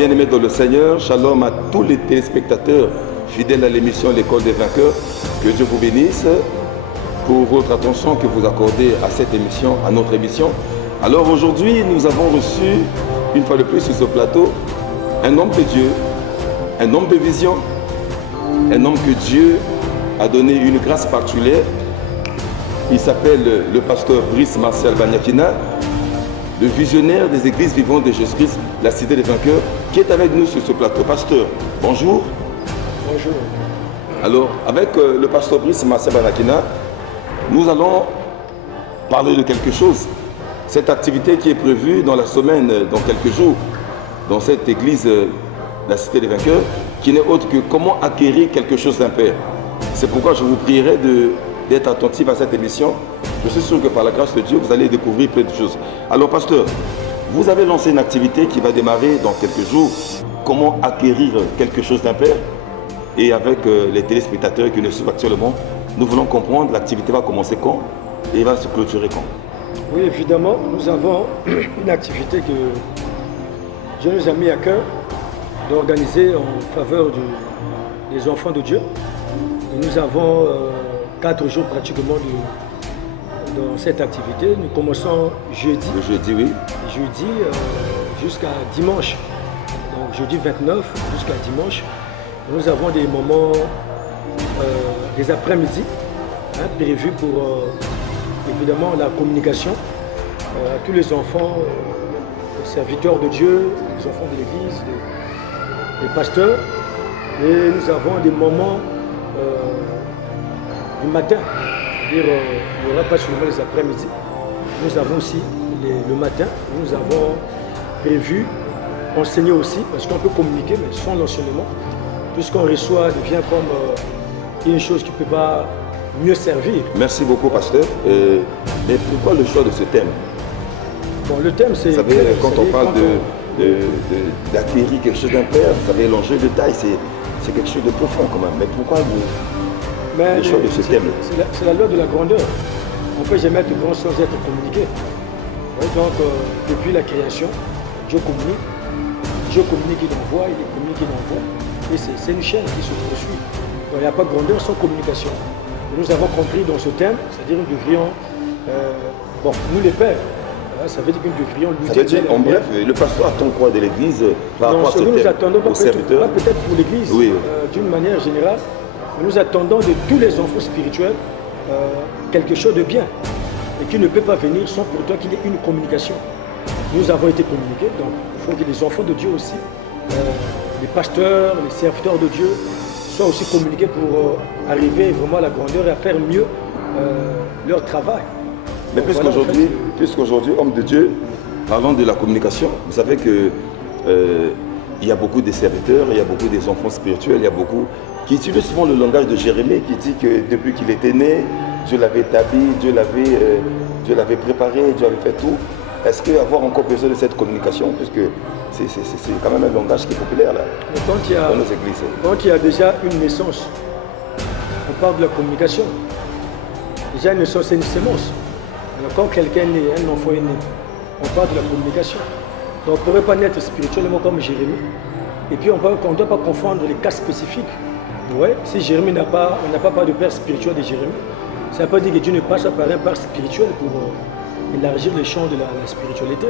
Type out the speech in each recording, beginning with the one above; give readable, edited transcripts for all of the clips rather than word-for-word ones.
Bien-aimés dans le Seigneur, shalom à tous les téléspectateurs fidèles à l'émission L'école des vainqueurs. Que Dieu vous bénisse pour votre attention que vous accordez à cette émission, à notre émission. Alors aujourd'hui, nous avons reçu, une fois de plus sur ce plateau, un homme de Dieu, un homme de vision, un homme que Dieu a donné une grâce particulière. Il s'appelle le pasteur Brice Martial Banyakina, le visionnaire des églises vivantes de Jésus-Christ, la cité des vainqueurs, qui est avec nous sur ce plateau. Pasteur, bonjour. Bonjour. Alors, avec le pasteur Brice Martial Banyakina, nous allons parler de quelque chose. Cette activité qui est prévue dans la semaine, dans quelques jours, dans cette église, la cité des vainqueurs, qui n'est autre que comment acquérir quelque chose d'un Père. C'est pourquoi je vous prierai d'être attentif à cette émission. Je suis sûr que par la grâce de Dieu, vous allez découvrir plein de choses. Alors, pasteur, vous avez lancé une activité qui va démarrer dans quelques jours. Comment acquérir quelque chose d'un Père? Et avec les téléspectateurs qui nous suivent actuellement, nous voulons comprendre l'activité va commencer quand et va se clôturer quand. Oui, évidemment, nous avons une activité que Dieu nous a mis à cœur d'organiser en faveur des enfants de Dieu. Et nous avons 4 jours pratiquement dans cette activité. Nous commençons jeudi. Le jeudi, oui. Jeudi jusqu'à dimanche. Donc jeudi 29 jusqu'à dimanche. Nous avons des moments, des après-midi prévus pour évidemment la communication à tous les enfants, les serviteurs de Dieu, les enfants de l'église, les pasteurs. Et nous avons des moments du matin. C'est-à-dire, il n'y aura pas seulement les après-midi. Nous avons aussi le matin, nous avons prévu enseigner aussi, parce qu'on peut communiquer, mais sans l'enseignement, puisqu'on reçoit, devient comme une chose qui ne peut pas mieux servir. Merci beaucoup, pasteur. Mais pourquoi le choix de ce thème? Bon, le thème, c'est... Vous savez, quand on parle d'acquérir quelque chose d'un Père, vous savez, l'enjeu de taille, c'est quelque chose de profond quand même. Mais pourquoi le choix de ce thème? C'est la loi de la grandeur. On ne peut jamais être grand sans être communiqué. Ouais, donc, depuis la création, Dieu communique. Dieu communique, il envoie, il communique, il envoie. Et c'est une chaîne qui se poursuit. Donc, il n'y a pas de grandeur sans communication. Et nous avons compris dans ce thème, c'est-à-dire nous devrions, bon, nous les pères, ça veut dire que nous devrions lutter. Ça veut dire, en bref, le pasteur attend quoi de l'église par rapport à ce thème? Nous attendons pas peut-être pour l'église, oui. D'une manière générale, mais nous attendons de tous les enfants spirituels quelque chose de bien et qui ne peut pas venir sans pour toi qu'il y ait une communication. Nous avons été communiqués, donc il faut que les enfants de Dieu aussi, les pasteurs, les serviteurs de Dieu, soient aussi communiqués pour arriver vraiment à la grandeur et à faire mieux leur travail. Mais puisqu'aujourd'hui, homme de Dieu, parlant de la communication, vous savez que il y a beaucoup de serviteurs, il y a beaucoup des enfants spirituels, il y a beaucoup qui utilisent souvent le langage de Jérémie qui dit que depuis qu'il était né, Dieu l'avait établi, Dieu l'avait préparé, Dieu avait fait tout. Est-ce qu'avoir encore besoin de cette communication, puisque c'est quand même un langage qui est populaire là, dans nos églises? Quand il y a déjà une naissance, on parle de la communication. Déjà une naissance, c'est une sémence. Alors quand quelqu'un est né, un enfant est né, on parle de la communication. Donc on ne pourrait pas naître spirituellement comme Jérémie. Et puis on ne doit pas confondre les cas spécifiques. Ouais, si Jérémie n'a pas de père spirituel de Jérémie, ça ne veut pas dire que Dieu ne passe par un père spirituel pour élargir les champs de la spiritualité.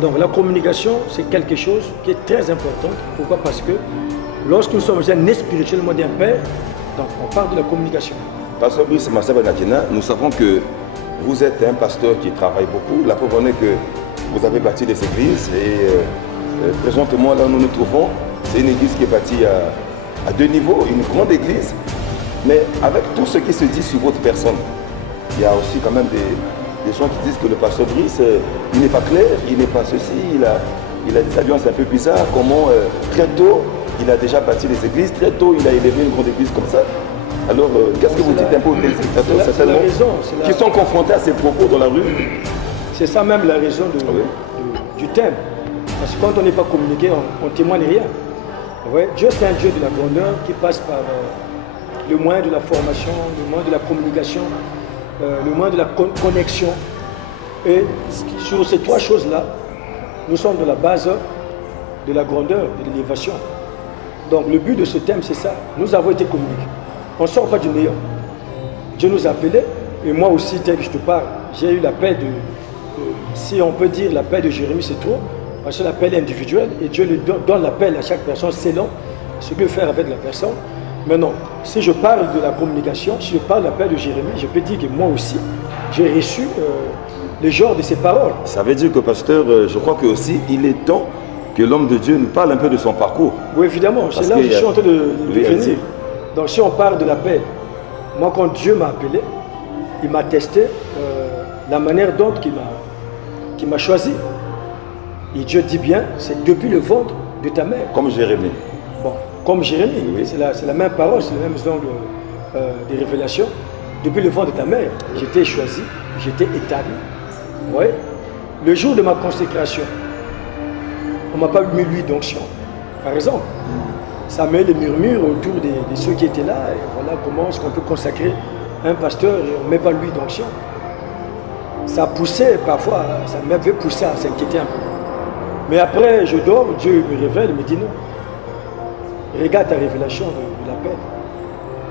Donc la communication, c'est quelque chose qui est très important. Pourquoi? Parce que lorsque nous sommes nés spirituellement d'un père, donc on parle de la communication. Pasteur Brice Martial Banyakina, nous savons que vous êtes un pasteur qui travaille beaucoup. La preuve en est que vous avez bâti des églises et présentement là où nous nous trouvons, c'est une église qui est bâtie à 2 niveaux, une grande église. Mais avec tout ce qui se dit sur votre personne, il y a aussi quand même des gens qui disent que le pasteur Brice, il n'est pas clair, il n'est pas ceci, il a des alliances un peu bizarres, comment très tôt, il a déjà bâti des églises, très tôt, il a élevé une grande église comme ça. Alors, qu'est-ce que vous dites un peu aux téléspectateurs certainement qui sont confrontés à ces propos dans la rue? C'est ça même la raison du thème. Parce que quand on n'est pas communiqué, on ne témoigne rien. Ouais, Dieu, c'est un Dieu de la grandeur qui passe par le moyen de la formation, le moyen de la communication, le moyen de la connexion. Et sur ces 3 choses-là, nous sommes de la base de la grandeur, de l'élévation. Donc le but de ce thème, c'est ça. Nous avons été communiqués. On ne sort pas du néant. Dieu nous a appelés, et moi aussi, tel que je te parle, j'ai eu l'appel si on peut dire l'appel de Jérémie, c'est trop, parce que l'appel est individuel, et Dieu lui donne l'appel à chaque personne selon ce qu'il veut faire avec la personne. Maintenant, si je parle de la communication, si je parle de l'appel de Jérémie, je peux dire que moi aussi, j'ai reçu le genre de ces paroles. Ça veut dire que, pasteur, je crois que aussi, il est temps que l'homme de Dieu nous parle un peu de son parcours. Oui, évidemment, c'est là où je suis en train de venir. Donc si on parle de l'appel, moi quand Dieu m'a appelé, il m'a testé la manière dont il m'a choisi. Et Dieu dit bien, c'est depuis le ventre de ta mère. Comme Jérémie. Bon, comme Jérémie, oui. C'est la même parole, c'est le même angle des révélations. Depuis le ventre de ta mère, j'étais choisi, j'étais établi. Oui. Le jour de ma consécration, on ne m'a pas mis l'huile d'onction, par exemple. Ça met les murmures autour de ceux qui étaient là. Et voilà comment est-ce qu'on peut consacrer un pasteur et on ne met pas l'huile d'onction. Ça poussait parfois, ça m'avait poussé à s'inquiéter un peu. Mais après, je dors, Dieu me révèle, il me dit non. Regarde ta révélation de l'appel.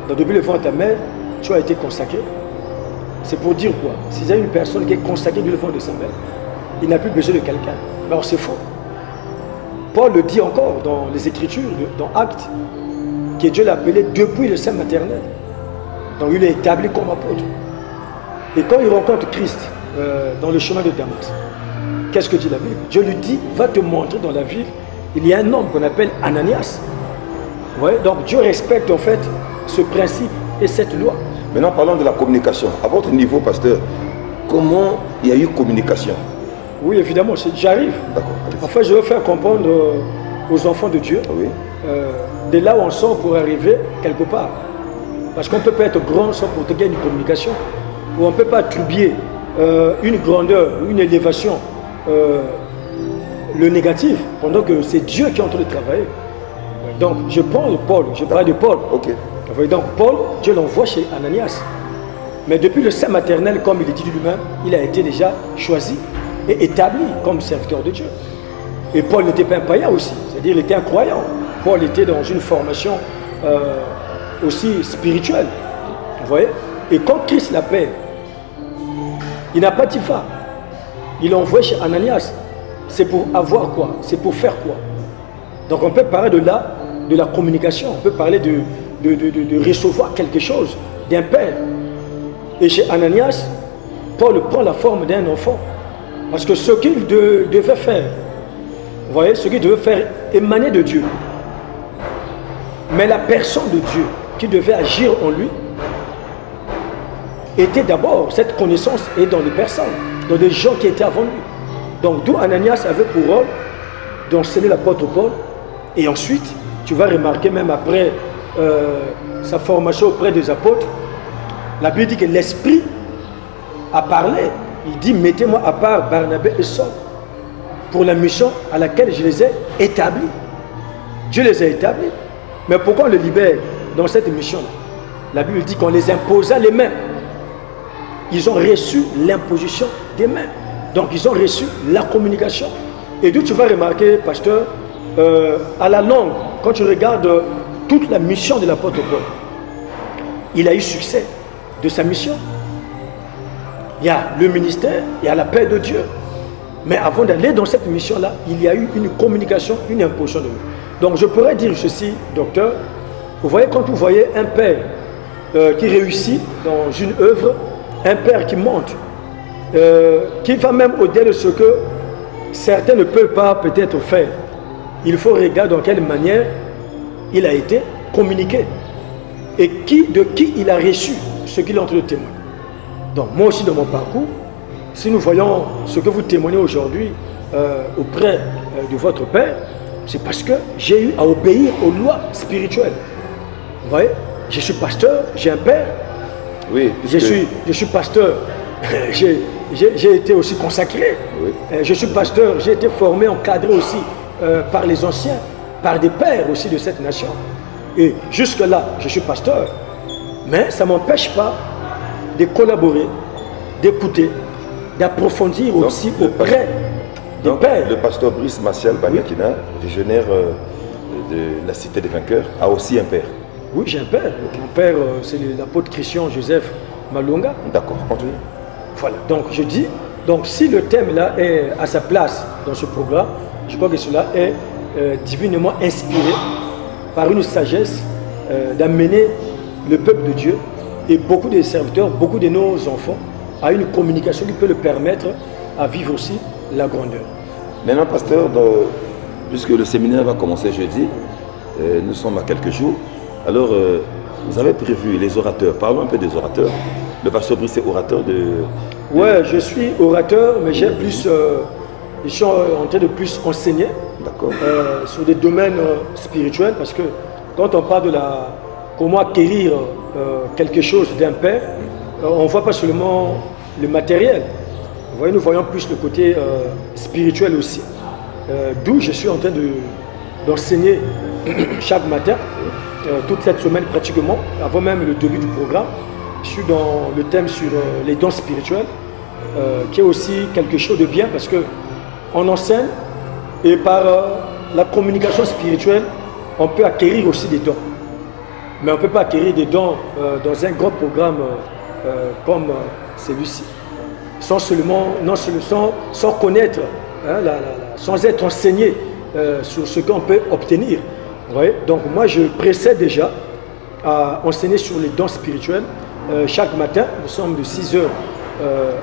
Donc depuis le ventre de ta mère, tu as été consacré. C'est pour dire quoi? S'il y a une personne qui est consacrée depuis le ventre de sa mère, il n'a plus besoin de quelqu'un. Alors c'est faux. Paul le dit encore dans les Écritures, dans Actes, que Dieu l'a appelé depuis le sein maternel. Donc il est établi comme apôtre. Et quand il rencontre Christ dans le chemin de Damas, qu'est-ce que dit la Bible? Dieu lui dit, va te montrer dans la ville, il y a un homme qu'on appelle Ananias. Ouais, donc Dieu respecte en fait ce principe et cette loi. Maintenant parlons de la communication. À votre niveau, pasteur, comment il y a eu communication? Oui, évidemment, j'arrive. En fait, je veux faire comprendre aux enfants de Dieu, oui. De là où on sort pour arriver quelque part. Parce qu'on ne peut pas être grand sans pour te gagner une communication. Ou on ne peut pas attribuer une grandeur, une élévation, le négatif, pendant que c'est Dieu qui est en train de travailler. Donc, je parle de Paul, je parle de Paul. Okay. Donc, Paul, Dieu l'envoie chez Ananias. Mais depuis le sein maternel, comme il est dit lui-même, il a été déjà choisi et établi comme serviteur de Dieu. Et Paul n'était pas un païen aussi, c'est-à-dire il était un croyant. Paul était dans une formation aussi spirituelle. Vous voyez? Et quand Christ l'appelle, il n'a pas dit va. Il l'envoie chez Ananias. C'est pour avoir quoi? C'est pour faire quoi? Donc on peut parler de là, de la communication, on peut parler de recevoir quelque chose d'un père. Et chez Ananias, Paul prend la forme d'un enfant. Parce que ce qu'il devait faire, vous voyez, ce qu'il devait faire émanait de Dieu. Mais la personne de Dieu qui devait agir en lui était d'abord, cette connaissance est dans les personnes, dans les gens qui étaient avant lui. Donc d'où Ananias avait pour rôle d'enseigner l'apôtre Paul. Et ensuite, tu vas remarquer même après sa formation auprès des apôtres, la Bible dit que l'Esprit a parlé. Il dit, mettez-moi à part Barnabé et Saul pour la mission à laquelle je les ai établis. Dieu les a établis. Mais pourquoi on les libère dans cette mission-là? La Bible dit qu'on les imposa les mains. Ils ont reçu l'imposition des mains. Donc ils ont reçu la communication. Et d'où tu vas remarquer, pasteur, à la longue, quand tu regardes toute la mission de l'apôtre Paul, il a eu succès de sa mission. Il y a le ministère, il y a la paix de Dieu. Mais avant d'aller dans cette mission-là, il y a eu une communication, une imposition de main. Donc je pourrais dire ceci, docteur, vous voyez, quand vous voyez un père qui réussit dans une œuvre, un père qui monte, qui va même au-delà de ce que certains ne peuvent pas peut-être faire, il faut regarder dans quelle manière il a été communiqué et de qui il a reçu ce qu'il est en train de témoigner. Donc moi aussi dans mon parcours, si nous voyons ce que vous témoignez aujourd'hui auprès de votre père, c'est parce que j'ai eu à obéir aux lois spirituelles. Vous voyez, je suis pasteur, j'ai un père, oui, je suis pasteur, j'ai été aussi consacré, oui. Je suis pasteur, j'ai été formé, encadré aussi par les anciens, par des pères aussi de cette nation. Et jusque-là, je suis pasteur, mais ça ne m'empêche pas de collaborer, d'écouter, d'approfondir aussi auprès des pères. Le pasteur Brice Martial Banyakina, visionnaire de la Cité des Vainqueurs, a aussi un père. Oui, j'ai un père. Mon père, c'est l'apôtre Christian Joseph Malunga. D'accord, continue. Voilà, donc je dis, donc si le thème là est à sa place dans ce programme, je crois que cela est divinement inspiré par une sagesse d'amener le peuple de Dieu et beaucoup de serviteurs, beaucoup de nos enfants à une communication qui peut le permettre à vivre aussi la grandeur. Maintenant, pasteur, puisque le séminaire va commencer jeudi, nous sommes à quelques jours, alors vous avez prévu les orateurs. Parlons un peu des orateurs. Le pasteur Brice est orateur de... Oui, je suis orateur, mais j'ai plus... je suis en train de plus enseigner sur des domaines spirituels, parce que quand on parle de comment acquérir quelque chose d'un père, on ne voit pas seulement le matériel. Vous voyez, nous voyons plus le côté spirituel aussi. D'où je suis en train d'enseigner chaque matin, toute cette semaine pratiquement, avant même le début du programme. Je suis dans le thème sur les dons spirituels, qui est aussi quelque chose de bien parce qu'on enseigne et par la communication spirituelle, on peut acquérir aussi des dons. Mais on ne peut pas acquérir des dons dans un grand programme comme celui-ci, sans connaître, hein, sans être enseigné sur ce qu'on peut obtenir. Ouais. Donc moi je précède déjà à enseigner sur les dons spirituels chaque matin. Nous sommes de 6h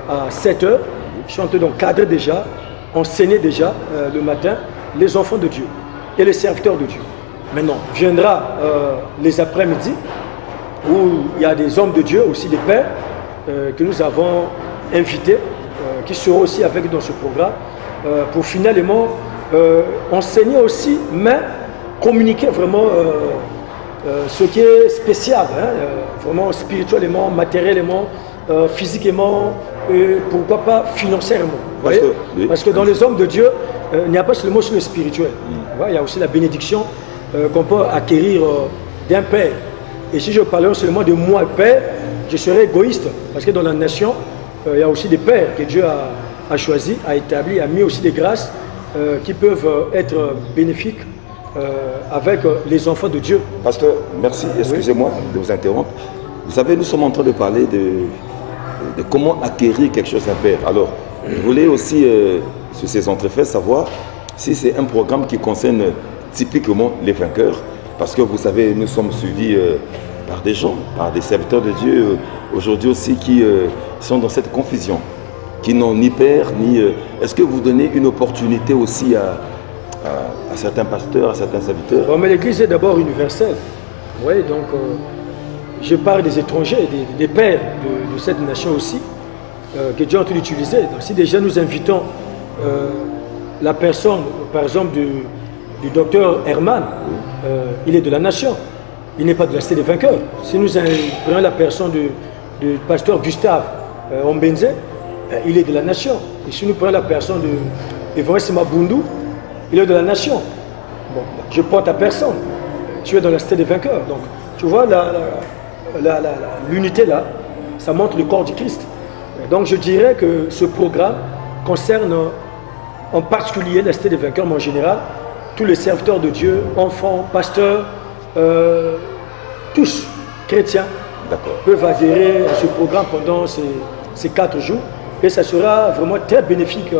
à 7h. Je suis en train d'encadrer déjà, enseigner déjà le matin les enfants de Dieu et les serviteurs de Dieu. Maintenant viendra les après-midi où il y a des hommes de Dieu, aussi des pères que nous avons invités, qui seront aussi avec nous dans ce programme pour finalement enseigner aussi, mais communiquer vraiment ce qui est spécial, hein, vraiment spirituellement, matériellement, physiquement, et pourquoi pas financièrement. Parce que dans les hommes de Dieu, il n'y a pas seulement sur le spirituel. Il y a aussi la bénédiction qu'on peut acquérir d'un père. Et si je parlais seulement de moi, père, je serais égoïste. Parce que dans la nation, il y a aussi des pères que Dieu a choisis, a établis, a mis aussi des grâces qui peuvent être bénéfiques avec les enfants de Dieu. Pasteur, merci, excusez-moi de vous interrompre. Vous savez, nous sommes en train de parler de comment acquérir quelque chose d'un père. Alors, je voulais aussi, sur ces entrefaits, savoir si c'est un programme qui concerne typiquement les vainqueurs, parce que vous savez, nous sommes suivis par des gens, par des serviteurs de Dieu, aujourd'hui aussi, qui sont dans cette confusion, qui n'ont ni père, ni... Est-ce que vous donnez une opportunité aussi à certains pasteurs, à certains serviteurs? Bon, mais l'Église est d'abord universelle. Oui, donc je parle des étrangers, des pères de cette nation aussi, que Dieu a en train d'utiliser. Donc si déjà nous invitons la personne, par exemple, du docteur Herman, il est de la nation, il n'est pas de la Cité des Vainqueurs. Si nous prenons la personne du pasteur Gustave Ombenze, il est de la nation. Et si nous prenons la personne de Evariste Mabundu, il est de la nation. Bon, je porte à personne. Tu es dans la Cité des Vainqueurs. Donc, tu vois, l'unité là, ça montre le corps du Christ. Donc, je dirais que ce programme concerne en particulier la Cité des Vainqueurs, mais en général, tous les serviteurs de Dieu, enfants, pasteurs, tous chrétiens peuvent adhérer à ce programme pendant ces 4 jours. Et ça sera vraiment très bénéfique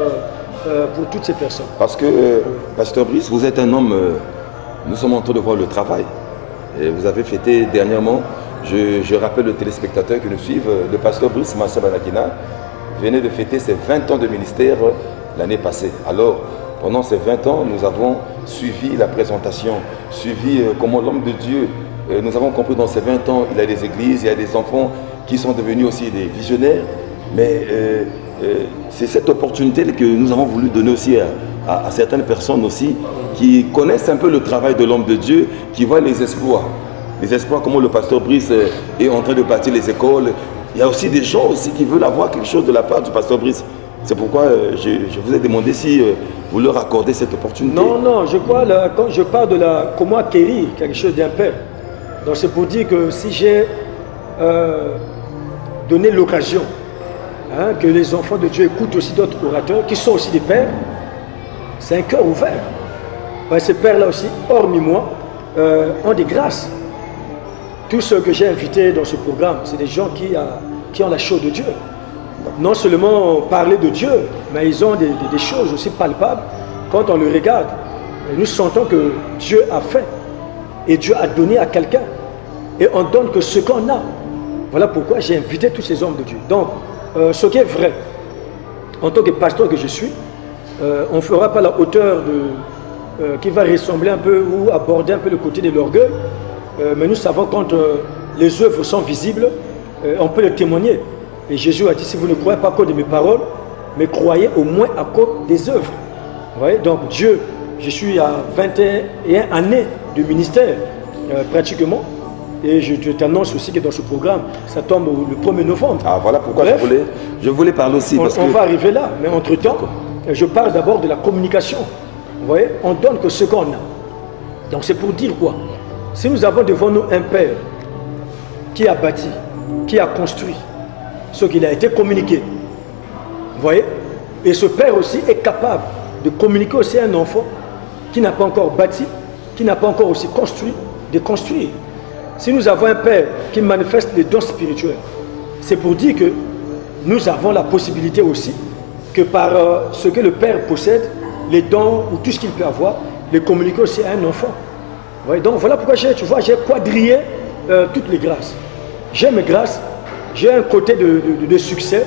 pour toutes ces personnes. Parce que, pasteur Brice, vous êtes un homme, nous sommes en train de voir le travail. Et vous avez fêté dernièrement, je rappelle aux téléspectateurs qui nous suivent, le pasteur Brice Martial Banyakina venait de fêter ses 20 ans de ministère l'année passée. Alors, pendant ces 20 ans, nous avons suivi la présentation, suivi comment l'homme de Dieu, nous avons compris dans ces 20 ans, il y a des églises, il y a des enfants qui sont devenus aussi des visionnaires. Mais c'est cette opportunité que nous avons voulu donner aussi à certaines personnes aussi qui connaissent un peu le travail de l'homme de Dieu, qui voient les exploits. Les exploits, comment le pasteur Brice est en train de bâtir les écoles. Il y a aussi des gens aussi qui veulent avoir quelque chose de la part du pasteur Brice. C'est pourquoi je vous ai demandé si vous leur accordez cette opportunité. Non, non, je crois, quand je parle de comment acquérir quelque chose d'un père, donc c'est pour dire que si j'ai donné l'occasion, que les enfants de Dieu écoutent aussi d'autres orateurs qui sont aussi des pères, c'est un cœur ouvert. Ouais, ces pères-là aussi, hormis moi, ont des grâces. Tous ceux que j'ai invités dans ce programme, c'est des gens qui ont la chose de Dieu. Non seulement parler de Dieu, mais ils ont des choses aussi palpables. Quand on le regarde, nous sentons que Dieu a fait et Dieu a donné à quelqu'un. Et on donne que ce qu'on a. Voilà pourquoi j'ai invité tous ces hommes de Dieu. Donc, ce qui est vrai, en tant que pasteur que je suis, on ne fera pas la hauteur qui va ressembler un peu ou aborder un peu le côté de l'orgueil. Mais nous savons quand les œuvres sont visibles, on peut le témoigner. Et Jésus a dit, si vous ne croyez pas à cause de mes paroles, mais croyez au moins à cause des œuvres. Vous voyez, donc Dieu, je suis à 21 années de ministère pratiquement. Et je t'annonce aussi que dans ce programme, ça tombe le 1er novembre. Ah, voilà pourquoi bref, je voulais parler aussi. On va arriver là, mais entre-temps, je parle d'abord de la communication. Vous voyez, on donne que ce qu'on a. Donc c'est pour dire quoi? Si nous avons devant nous un père qui a bâti, qui a construit, ce qu'il a été communiqué, vous voyez, et ce père aussi est capable de communiquer aussi à un enfant qui n'a pas encore bâti, qui n'a pas encore aussi construit, de construire. Si nous avons un père qui manifeste les dons spirituels, c'est pour dire que nous avons la possibilité aussi que par ce que le père possède, les dons ou tout ce qu'il peut avoir, les communiquer aussi à un enfant. Ouais, donc voilà pourquoi j'ai quadrillé toutes les grâces. J'ai mes grâces, j'ai un côté de succès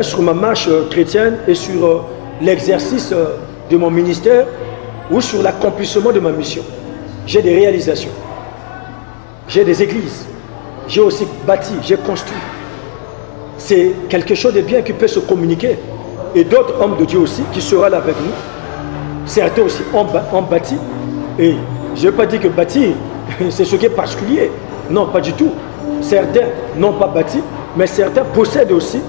sur ma marche chrétienne et sur l'exercice de mon ministère ou sur l'accomplissement de ma mission. J'ai des réalisations. J'ai des églises, j'ai aussi bâti, j'ai construit. C'est quelque chose de bien qui peut se communiquer. Et d'autres hommes de Dieu aussi qui seront là avec nous. Certains aussi ont bâti. Et je ne veux pas dire que bâtir, c'est ce qui est particulier. Non, pas du tout. Certains n'ont pas bâti, mais certains possèdent aussi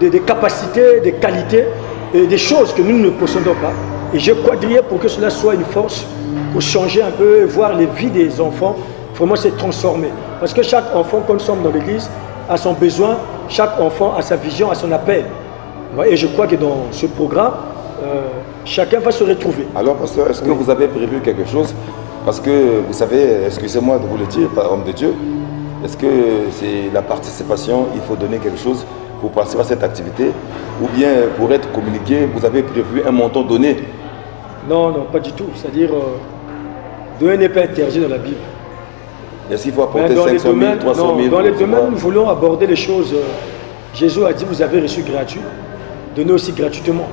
des capacités, des qualités, et des choses que nous ne possédons pas. Et j'ai quadrillé pour que cela soit une force, pour changer un peu, voir les vies des enfants. Vraiment, c'est transformé. Parce que chaque enfant, quand nous sommes dans l'église, a son besoin, chaque enfant a sa vision, a son appel. Et je crois que dans ce programme, chacun va se retrouver. Alors, pasteur, est-ce que vous avez prévu quelque chose? Parce que, vous savez, excusez-moi de vous le dire, par homme de Dieu, est-ce que c'est la participation, il faut donner quelque chose pour participer à cette activité? Ou bien, pour être communiqué, vous avez prévu un montant donné? Non, non, pas du tout. C'est-à-dire, donner n'est pas interdit dans la Bible. Est-ce qu'il faut apporter 500 000, 300 000? Dans les domaines, nous voulons aborder les choses. Jésus a dit, vous avez reçu gratuit, donnez aussi gratuitement.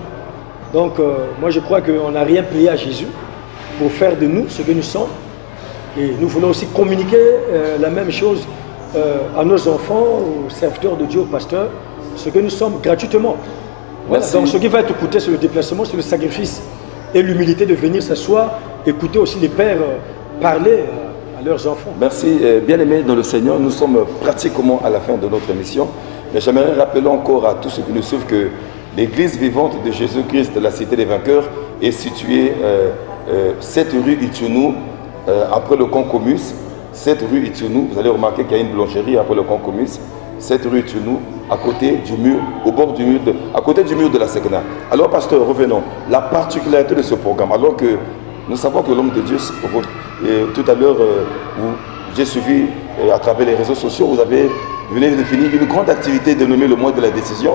Donc, moi je crois qu'on n'a rien payé à Jésus pour faire de nous ce que nous sommes. Et nous voulons aussi communiquer la même chose à nos enfants, aux serviteurs de Dieu, aux pasteurs, ce que nous sommes gratuitement. Voilà. Donc, ce qui va être coûté, c'est le déplacement, c'est le sacrifice et l'humilité de venir s'asseoir, écouter aussi les pères parler à leurs enfants. Merci. Bien-aimés dans le Seigneur, nous sommes pratiquement à la fin de notre émission. Mais j'aimerais rappeler encore à tous ceux qui nous suivent que l'église vivante de Jésus-Christ, la Cité des Vainqueurs, est située 7 rue Itchounou, après le Concomus. 7 rue Itchounou, vous allez remarquer qu'il y a une boulangerie après le Concomus. 7 rue Itchounou, à côté du mur, au bord du mur, à côté du mur de la Sekna. Alors, pasteur, revenons. La particularité de ce programme, alors que nous savons que l'homme de Dieu, tout à l'heure, j'ai suivi à travers les réseaux sociaux, vous venez de finir une grande activité dénommée le mois de la décision.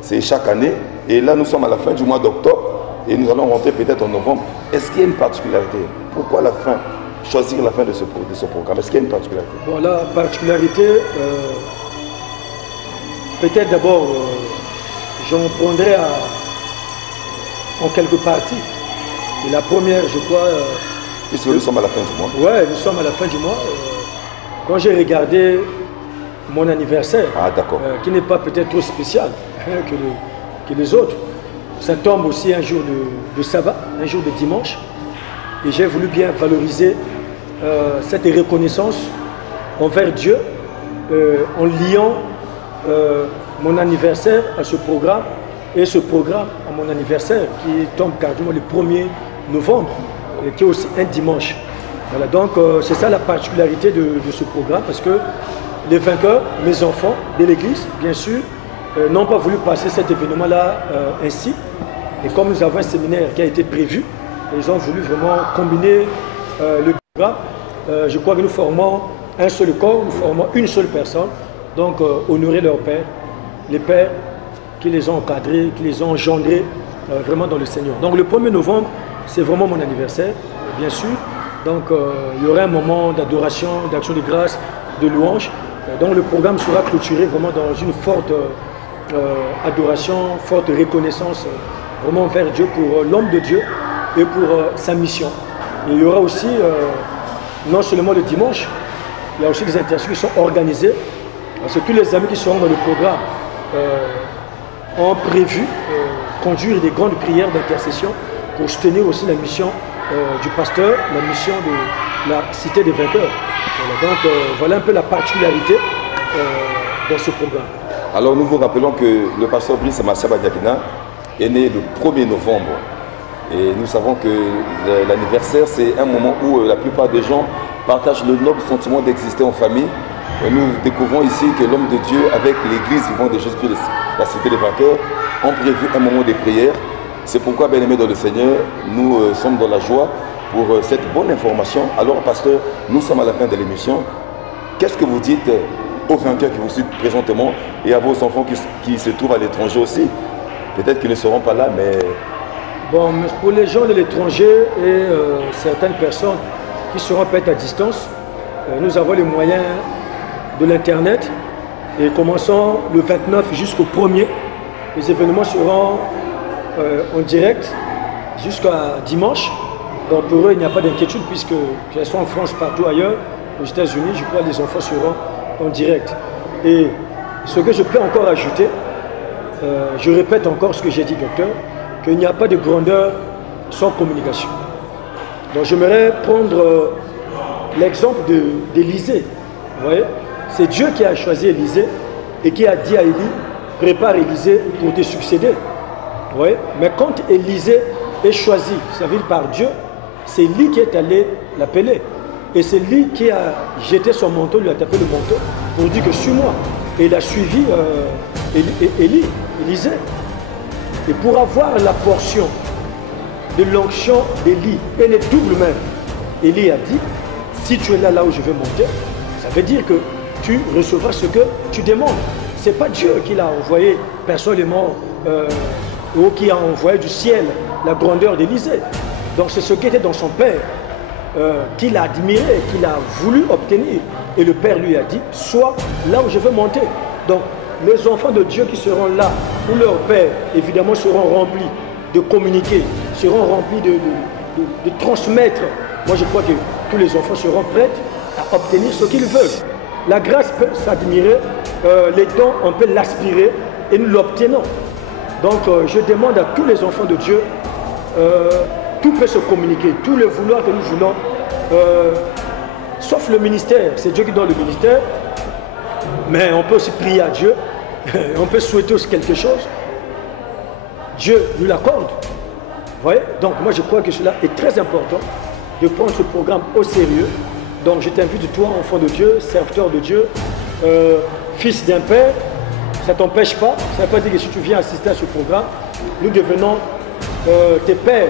C'est chaque année. Et là, nous sommes à la fin du mois d'octobre et nous allons rentrer peut-être en novembre. Est-ce qu'il y a une particularité? Pourquoi la fin? Choisir la fin de ce programme? Est-ce qu'il y a une particularité? Bon, la particularité, peut-être d'abord, j'en prendrai en quelques parties. Et la première, je crois... Puisque nous sommes à la fin du mois. Oui, nous sommes à la fin du mois. Quand j'ai regardé mon anniversaire, qui n'est pas peut-être trop spécial que les autres, ça tombe aussi un jour de sabbat, un jour de dimanche. Et j'ai voulu bien valoriser cette reconnaissance envers Dieu en liant mon anniversaire à ce programme et ce programme à mon anniversaire qui tombe quasiment le 1er novembre et qui est aussi un dimanche. Voilà, donc c'est ça la particularité de ce programme parce que les vainqueurs, mes enfants de l'église, bien sûr, n'ont pas voulu passer cet événement-là ainsi. Et comme nous avons un séminaire qui a été prévu, ils ont voulu vraiment combiner le programme. Je crois que nous formons un seul corps, nous formons une seule personne. Donc, honorer leurs pères, les pères qui les ont encadrés, qui les ont engendrés vraiment dans le Seigneur. Donc, le 1er novembre, c'est vraiment mon anniversaire, bien sûr. Donc, il y aura un moment d'adoration, d'action de grâce, de louange. Donc, le programme sera clôturé vraiment dans une forte adoration, forte reconnaissance vraiment envers Dieu pour l'homme de Dieu et pour sa mission. Et il y aura aussi, non seulement le dimanche, il y a aussi des interactions qui sont organisées, parce que tous les amis qui seront dans le programme ont prévu conduire des grandes prières d'intercession pour soutenir aussi la mission du pasteur, la mission de la Cité des Vainqueurs. Voilà, donc voilà un peu la particularité dans ce programme. Alors nous vous rappelons que le pasteur Brice Massaba Diakina est né le 1er novembre. Et nous savons que l'anniversaire, c'est un moment où la plupart des gens partagent le noble sentiment d'exister en famille. Et nous découvrons ici que l'homme de Dieu, avec l'église vivante de Jésus-Christ, la Cité des Vainqueurs, ont prévu un moment de prière. C'est pourquoi, bien-aimés dans le Seigneur, nous sommes dans la joie pour cette bonne information. Alors, pasteur, nous sommes à la fin de l'émission. Qu'est-ce que vous dites aux vainqueurs qui vous suivent présentement et à vos enfants qui se trouvent à l'étranger aussi? Peut-être qu'ils ne seront pas là, mais... Bon, pour les gens de l'étranger et certaines personnes qui seront peut-être à distance, nous avons les moyens de l'Internet et commençons le 29 jusqu'au 1er. Les événements seront en direct jusqu'à dimanche. Donc pour eux, il n'y a pas d'inquiétude puisque qu'ils soient en France, partout ailleurs, aux États-Unis, je crois que les enfants seront en direct. Et ce que je peux encore ajouter, je répète encore ce que j'ai dit, docteur, qu'il n'y a pas de grandeur sans communication. Donc j'aimerais prendre l'exemple d'Élisée. Vous voyez, c'est Dieu qui a choisi Élisée et qui a dit à Élie, prépare Élisée pour te succéder. Vous voyez, mais quand Élisée est choisi, ça veut dire par Dieu, c'est lui qui est allé l'appeler. Et c'est lui qui a jeté son manteau, lui a tapé le manteau pour dire que suis-moi. Et il a suivi Élisée. Et pour avoir la portion de l'onction d'Élie, et les doubles même, Élie a dit, si tu es là où je vais monter, ça veut dire que tu recevras ce que tu demandes. Ce n'est pas Dieu qui l'a envoyé personnellement ou qui a envoyé du ciel la grandeur d'Élisée. Donc c'est ce qui était dans son père qu'il a admiré, qu'il a voulu obtenir. Et le père lui a dit, sois là où je veux monter. Donc les enfants de Dieu qui seront là, où leur père évidemment seront remplis de communiquer, seront remplis de transmettre. Moi je crois que tous les enfants seront prêts à obtenir ce qu'ils veulent. La grâce peut s'admirer, les dons on peut l'aspirer et nous l'obtenons. Donc je demande à tous les enfants de Dieu, tout peut se communiquer, tout le vouloir que nous voulons, sauf le ministère, c'est Dieu qui donne le ministère, mais on peut aussi prier à Dieu, on peut souhaiter aussi quelque chose, Dieu nous l'accorde. Vous voyez? Donc moi je crois que cela est très important, de prendre ce programme au sérieux. Donc je t'invite, toi, enfant de Dieu, serviteur de Dieu, fils d'un père, ça ne t'empêche pas, ça ne veut pas dire que si tu viens assister à ce programme, nous devenons tes pères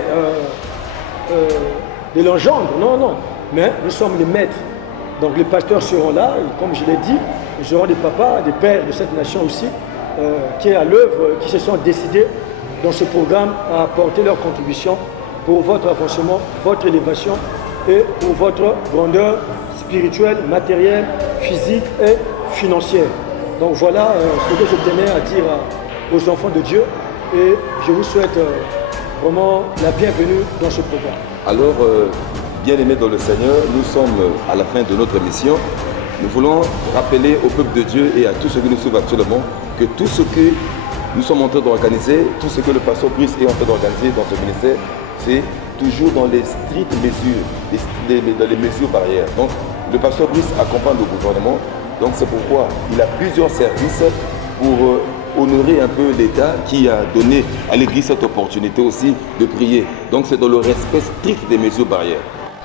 de l'engendre, non, non, mais nous sommes les maîtres. Donc les pasteurs seront là, et comme je l'ai dit, nous serons des papas, des pères de cette nation aussi, qui est à l'œuvre, qui se sont décidés dans ce programme à apporter leur contribution pour votre avancement, votre élévation et pour votre grandeur spirituelle, matérielle, physique et financière. Donc voilà ce que je tenais à dire aux enfants de Dieu et je vous souhaite vraiment la bienvenue dans ce programme. Alors, bien-aimés dans le Seigneur, nous sommes à la fin de notre mission. Nous voulons rappeler au peuple de Dieu et à tous ceux qui nous suivent actuellement que tout ce que nous sommes en train d'organiser, tout ce que le pasteur Brice est en train d'organiser dans ce ministère, c'est toujours dans les strictes mesures, dans les mesures barrières. Donc, le pasteur Brice accompagne le gouvernement. Donc, c'est pourquoi il a plusieurs services pour honorer un peu l'État qui a donné à l'Église cette opportunité aussi de prier. Donc, c'est dans le respect strict des mesures barrières.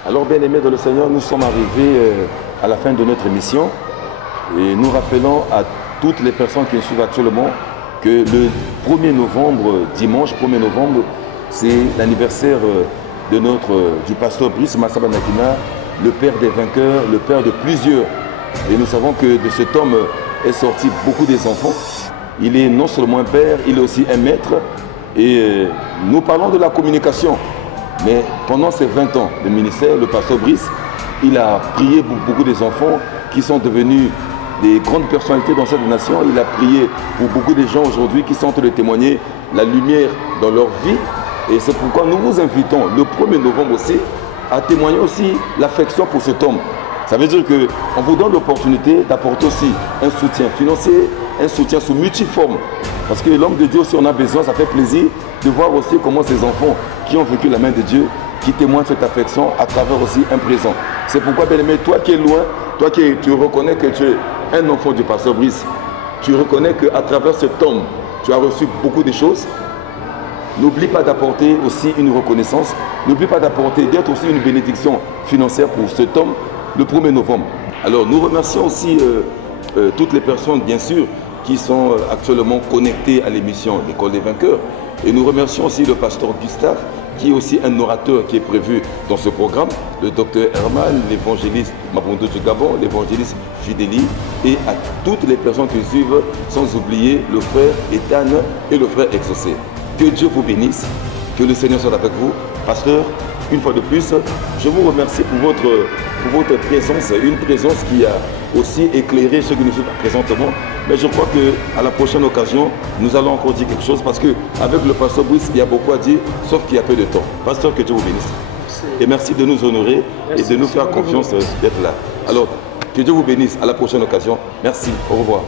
Alors, bien-aimés dans le Seigneur, nous sommes arrivés à la fin de notre émission et nous rappelons à toutes les personnes qui nous suivent actuellement que le 1er novembre, dimanche 1er novembre, c'est l'anniversaire du pasteur Brice Massaba Nakina, le père des vainqueurs, le père de plusieurs. Et nous savons que de cet homme est sorti beaucoup des enfants. Il est non seulement un père, il est aussi un maître. Et nous parlons de la communication. Mais pendant ces 20 ans de ministère, le pasteur Brice, il a prié pour beaucoup des enfants qui sont devenus des grandes personnalités dans cette nation. Il a prié pour beaucoup de gens aujourd'hui qui sont en train de témoigner la lumière dans leur vie. Et c'est pourquoi nous vous invitons le 1er novembre aussi à témoigner aussi l'affection pour cet homme. Ça veut dire qu'on vous donne l'opportunité d'apporter aussi un soutien financier, un soutien sous multiforme. Parce que l'homme de Dieu, si on a besoin, ça fait plaisir de voir aussi comment ces enfants qui ont vécu la main de Dieu, qui témoignent cette affection à travers aussi un présent. C'est pourquoi, bien-aimé, toi qui es loin, toi qui tu reconnais que tu es un enfant du pasteur Brice, tu reconnais qu'à travers cet homme, tu as reçu beaucoup de choses. N'oublie pas d'apporter aussi une reconnaissance, n'oublie pas d'apporter, d'être aussi une bénédiction financière pour cet homme le 1er novembre. Alors nous remercions aussi toutes les personnes, bien sûr, qui sont actuellement connectées à l'émission L'École des Vainqueurs. Et nous remercions aussi le pasteur Gustave, qui est aussi un orateur qui est prévu dans ce programme, le docteur Herman, l'évangéliste Mabondo du Gabon, l'évangéliste Fidéli, et à toutes les personnes qui suivent, sans oublier le frère Ethan et le frère Exaucé. Que Dieu vous bénisse, que le Seigneur soit avec vous. Pasteur, une fois de plus, je vous remercie pour votre présence, une présence qui a aussi éclairé ce que nous sommes présentement. Mais je crois qu'à la prochaine occasion, nous allons encore dire quelque chose parce qu'avec le pasteur Brice, il y a beaucoup à dire, sauf qu'il y a peu de temps. Pasteur, que Dieu vous bénisse. Merci. Et merci de nous honorer et de nous faire confiance d'être là. Alors, que Dieu vous bénisse. À la prochaine occasion. Merci. Au revoir.